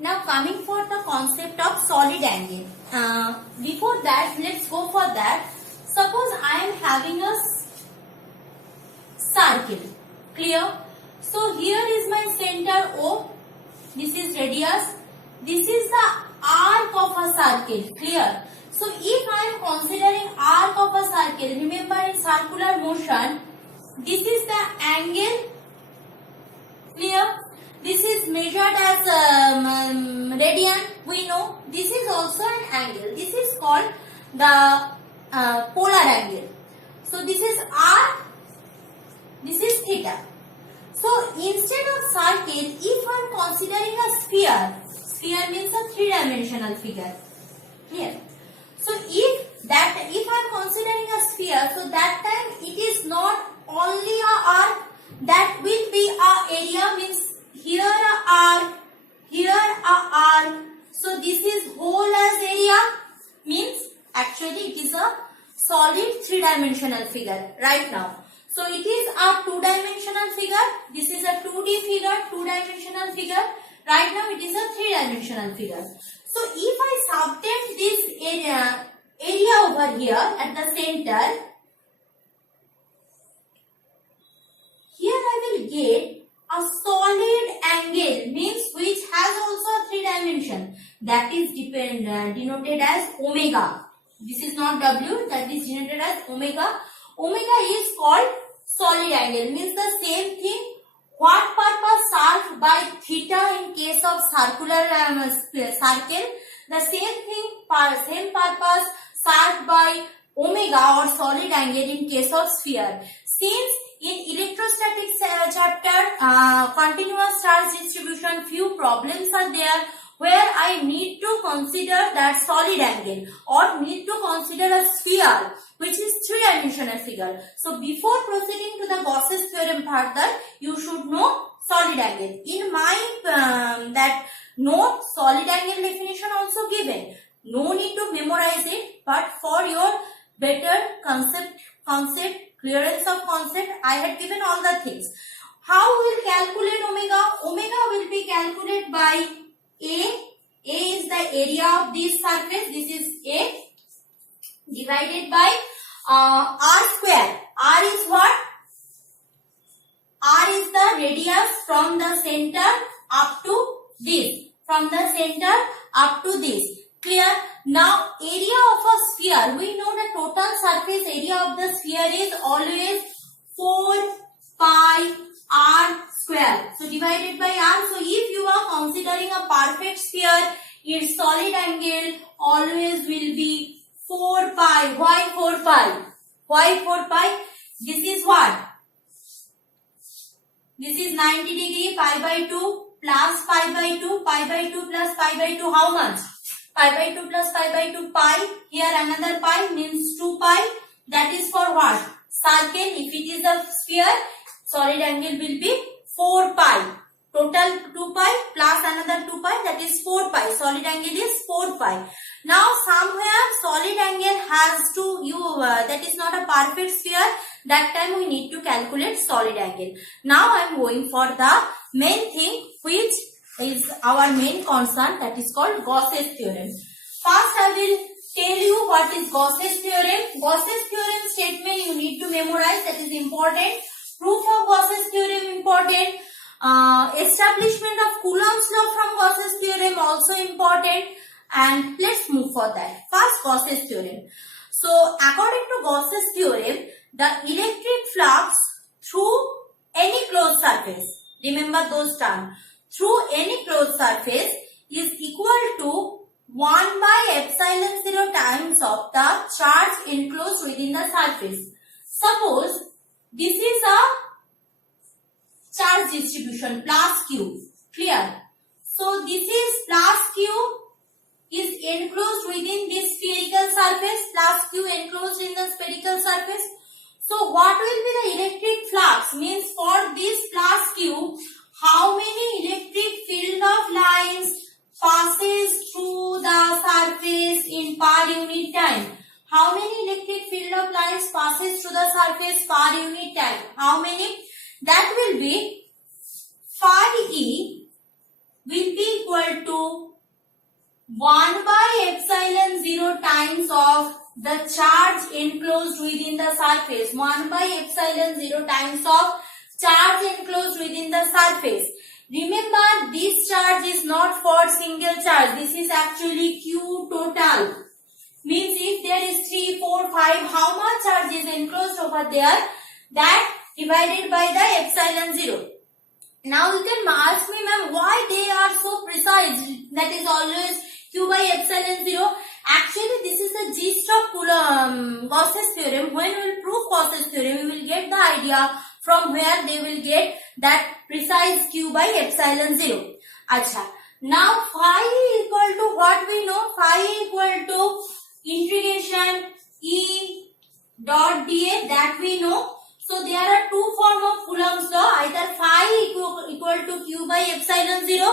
Now coming for the concept of solid angle. Before that, let's go for that. Suppose I am having a circle. Clear? So here is my center O. This is radius. This is the arc of a circle. Clear? So if I am considering arc of a circle, remember in circular motion, this is the angle. Clear? This is measured as radian. We know this is also an angle. This is called the polar angle. So this is arc. This is theta. So instead of circle, if I am considering a sphere means a three-dimensional figure. Clear? So if I am considering a sphere, so that time it is not only a arc, that will be a area, means here a arc, here a arc. So this is whole as area, means actually it is a solid three-dimensional figure right now. So it is a two-dimensional figure. This is a 2D figure, two-dimensional figure. Right now it is a three-dimensional figure. So if I subtend this area over here at the center, here I will get a solid angle, means which has also a three dimension, that is denoted as omega. This is not W, that is denoted as omega. Omega is called solid angle, means the same thing. What purpose served by theta in case of circular circle, the same thing, same purpose served by omega or solid angle in case of sphere. Since in electrostatics chapter, continuous charge distribution, few problems are there where I need to consider that solid angle or need to consider a sphere which is three-dimensional figure. So before proceeding to the Gauss's theorem further, you should know solid angle. In my that note, solid angle definition also given. No need to memorize it, but for your better concept, clearance of concept, I had given all the things. How we will calculate omega? Omega will be calculated by A. A is the area of this surface. This is A divided by R square. R is what? R is the radius from the center up to this. From the center up to this. Clear? Now area of a sphere. We know the total surface area of the sphere is always 4 pi R square. So divided by R. So if you are considering a perfect sphere, its solid angle always will be 4 pi. Why 4 pi? Why 4 pi? This is what? This is 90 degree, pi by 2 plus pi by 2. Pi by 2 plus pi by 2, how much? Pi by 2 plus pi by 2, pi. Here another pi means 2 pi. That is for what? Circle. If it is a sphere, solid angle will be 4 pi. Total 2 pi plus another 2 pi, that is 4 pi. Solid angle is 4 pi. Now somewhere solid angle has to, that is not a perfect sphere. That time we need to calculate solid angle. Now I am going for the main thing which is our main concern, that is called Gauss's theorem. First I will tell you what is Gauss's theorem. Gauss's theorem statement you need to memorize, that is important. Proof of Gauss's theorem important. Establishment of Coulomb's law from Gauss's theorem also important. And let's move for that. First Gauss's theorem. So according to Gauss's theorem, the electric flux through any closed surface, remember those terms, through any closed surface is equal to 1 by epsilon 0 times of the charge enclosed within the surface. Suppose this is a charge distribution plus Q. Clear? So this is plus Q is enclosed within this spherical surface, plus Q enclosed in the spherical surface. So what will be the electric flux? Means for this plus Q, how many electric field of lines passes through the surface in per unit time? How many electric field of lines passes through the surface per unit time? How many? That will be phi E will be equal to 1 by epsilon 0 times of the charge enclosed within the surface. 1 by epsilon 0 times of charge enclosed within the surface. Remember, this charge is not for single charge. This is actually Q total. Means if there is 3, 4, 5, how much charge is enclosed over there? That divided by the epsilon 0. Now you can ask me, ma'am, why they are so precise? That is always Q by epsilon 0. Actually, this is the gist of Gauss's theorem. When we will prove Gauss's theorem, we will get the idea from where they will get that precise Q by epsilon 0. Acha. Now phi equal to what we know? Phi equal to integration E dot dA, that we know. So there are two forms of Coulomb's law, either phi equal to Q by epsilon 0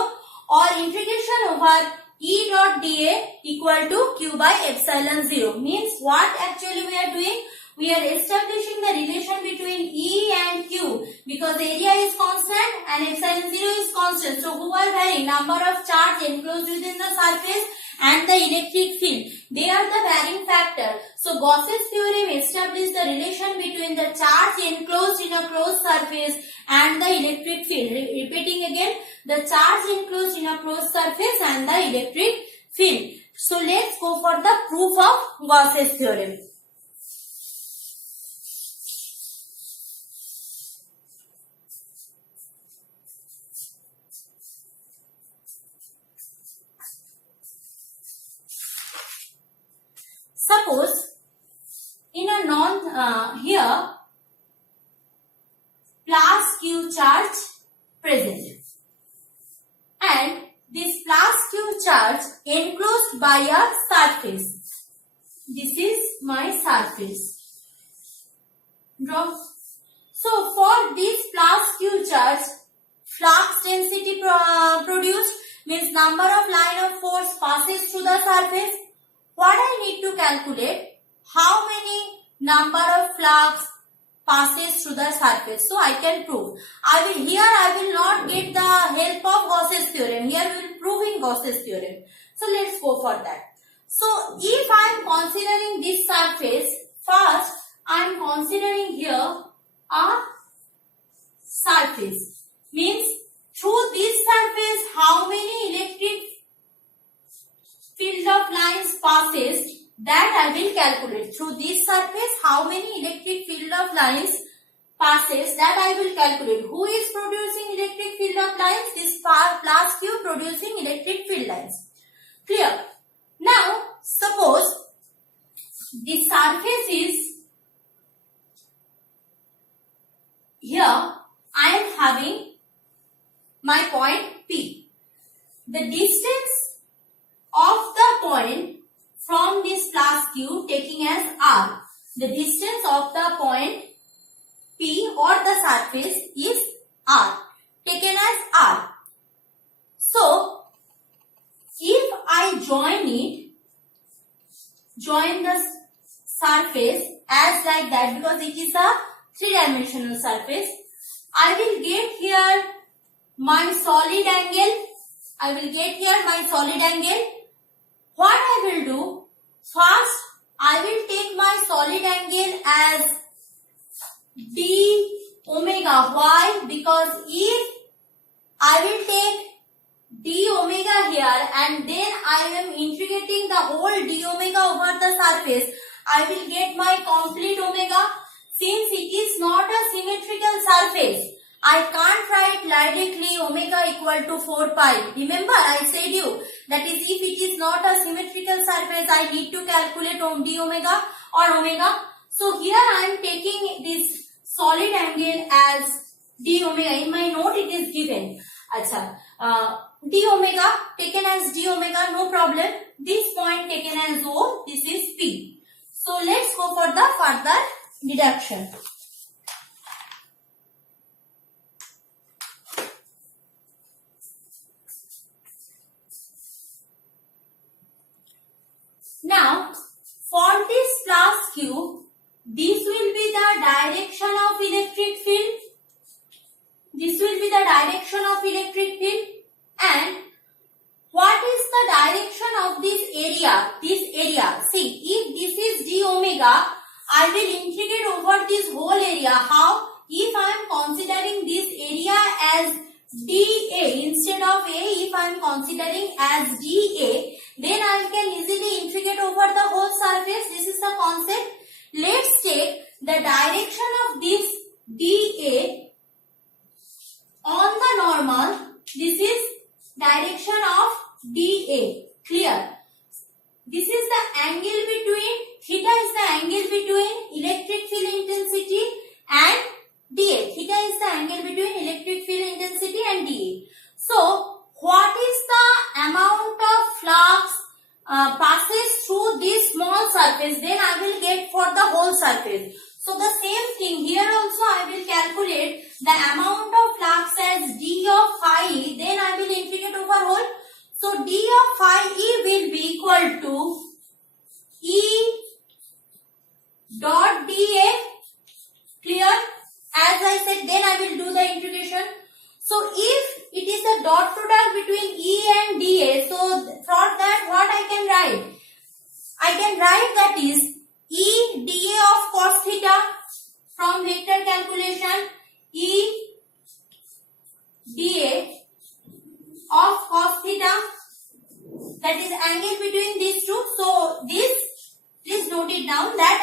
or integration over E dot dA equal to Q by epsilon 0. Means what actually we are doing? We are establishing the relation between E and Q because area is constant and epsilon 0 is constant. So who are varying? Number of charge enclosed within the surface and the electric field. They are the varying factor. So Gauss's theorem established the relation between the charge enclosed in a closed surface and the electric field. Repeating again, the charge enclosed in a closed surface and the electric field. So let's go for the proof of Gauss's theorem. Suppose in a here plus Q charge present and this plus Q charge enclosed by a surface. This is my surface. Draw. So for this plus Q charge, flux density produced means number of line of force passes through the surface. What I need to calculate? How many number of flux passes through the surface. So I can prove. I will not get the help of Gauss's theorem. Here we will prove in Gauss's theorem. So let's go for that. So if I am considering this surface, first I am considering here a surface. Means through this surface how many electric field of lines passes, that I will calculate. Through this surface how many electric field of lines passes, that I will calculate. Who is producing electric field of lines? This plus Q producing electric field lines. Clear? Now suppose the surface is here. I am having my point P. The distance of the point from this plus Q taking as R. The distance of the point P or the surface is R. Taken as R. So, if I join the surface as like that, because it is a three-dimensional surface, I will get here my solid angle. I will get here my solid angle. What I will do? First, I will take my solid angle as d omega. Why? Because if I will take d omega here and then I am integrating the whole d omega over the surface, I will get my complete omega. Since it is not a symmetrical surface, I can't write directly omega equal to 4 pi. Remember I said you that is if it is not a symmetrical surface, I need to calculate d omega or omega. So here I am taking this solid angle as d omega. In my note it is given. Acha, d omega taken as d omega, no problem. This point taken as O, this is P. So let's go for the further deduction. Now, for this plus Q, this will be the direction of electric field. This will be the direction of electric field, and what is the direction of this area? See, if this is d omega, I will integrate over this whole area. How? If I am considering this area as dA instead of A, if I am considering as dA, then I can easily integrate over the whole surface. This is the concept. Let's take the direction of this dA on the normal. This is direction of dA. Clear? This is the angle between, theta is the angle between electric field intensity and dA. Theta is the angle between electric field intensity and dA. So, what is the amount of flux passes through this small surface? Then I will get for the whole surface. So, the same thing here also I will calculate the amount of flux as d of phi e. Then I will integrate over whole. So, d of phi e will be equal to E dot dA. Clear? As I said, then I will do the integration. So, if it is a dot product between E and dA, so for that what I can write? I can write that is E dA of cos theta from vector calculation. E dA of cos theta, that is angle between these two. So, this, please note it down, that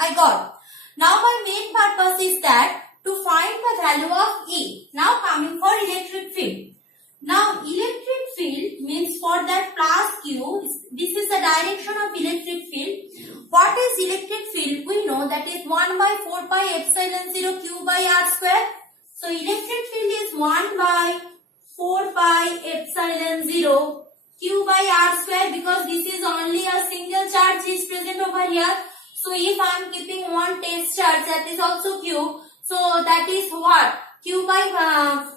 I got. Now my main purpose is that to find the value of E. Now coming for electric field. Now electric field means for that plus Q, this is the direction of electric field. What is electric field? We know that is 1 by 4 pi epsilon 0 Q by R square. So electric field is 1 by 4 pi epsilon 0 Q by R square, because this is only a single charge is present over here. So if I am keeping one test charge, that is also Q. So that is what? Q by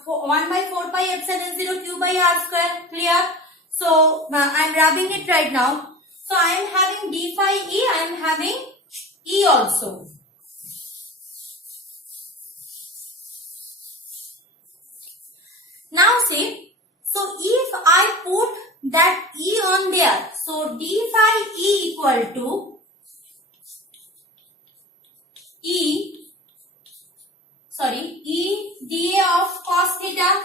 1 by 4 pi epsilon 0 Q by R square. Clear? So I am rubbing it right now. So I am having d phi E, I am having E also. Now see, so if I put that E on there, so d phi E equal to E dA of cos theta.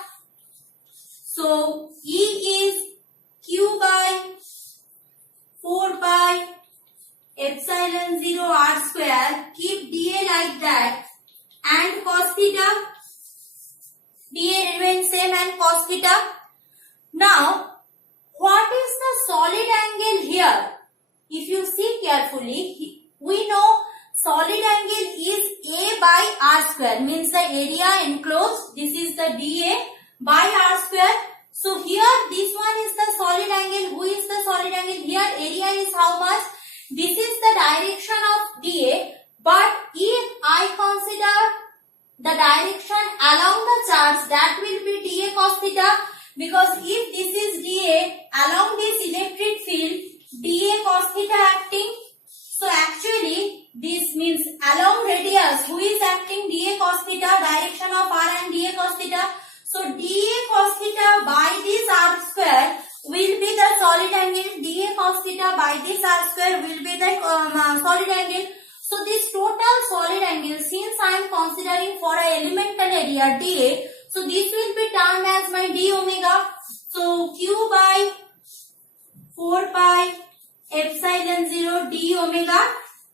So E is Q by 4 pi epsilon 0 R square. Keep dA like that, and cos theta, dA remains same and cos theta. Now what is the solid angle here? If you see carefully, we know solid angle is A by R square, means the area enclosed. This is the dA by R square. So here this one is the solid angle. Who is the solid angle? Here area is how much? This is the direction of dA. But if I consider the direction along the charge, that will be dA cos theta. Because if this is dA along this electric field, dA cos theta acting. So actually this means along radius, who is acting? dA cos theta, direction of R and dA cos theta. So dA cos theta by this R square will be the solid angle. dA cos theta by this R square will be the solid angle. So this total solid angle, since I am considering for an elemental area dA, so this will be termed as my d omega. So Q by 4 pi epsilon 0 d omega.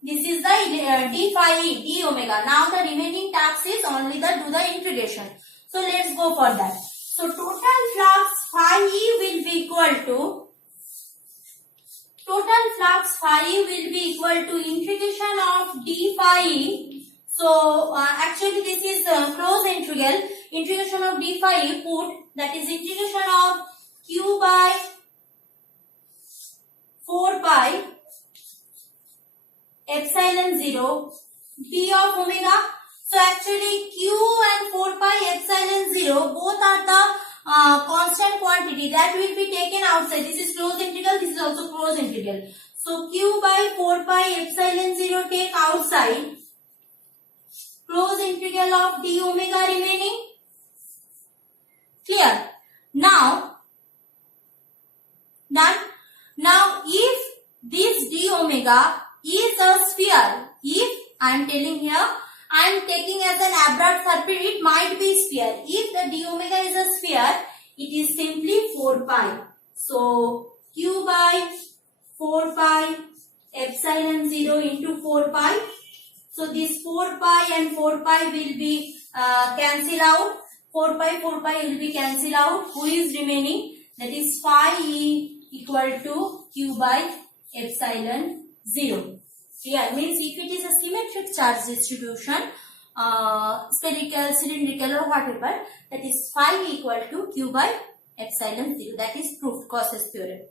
This is the d phi e, d omega. Now the remaining task is only the do the integration. So let's go for that. So total flux phi e will be equal to integration of d phi e. So actually this is closed integral. Integration of d phi e, put that is integration of Q by 4 pi epsilon 0 d of omega. So actually Q and 4 pi epsilon 0 both are the constant quantity that will be taken outside. This is closed integral, this is also closed integral. So Q by 4 pi epsilon 0 take outside. Closed integral of d omega remaining. Clear? Now omega is a sphere. If I am telling here, I am taking as an abrupt surface, it might be sphere. If the d omega is a sphere, it is simply 4 pi. So q by 4 pi epsilon 0 into 4 pi. So this 4 pi and 4 pi will be cancel out. 4 pi will be cancel out. Who is remaining? That is phi e equal to q by epsilon 0. Here means if it is a symmetric charge distribution, spherical, cylindrical or whatever, that is phi equal to q by epsilon 0. That is proved Cauchy's theorem.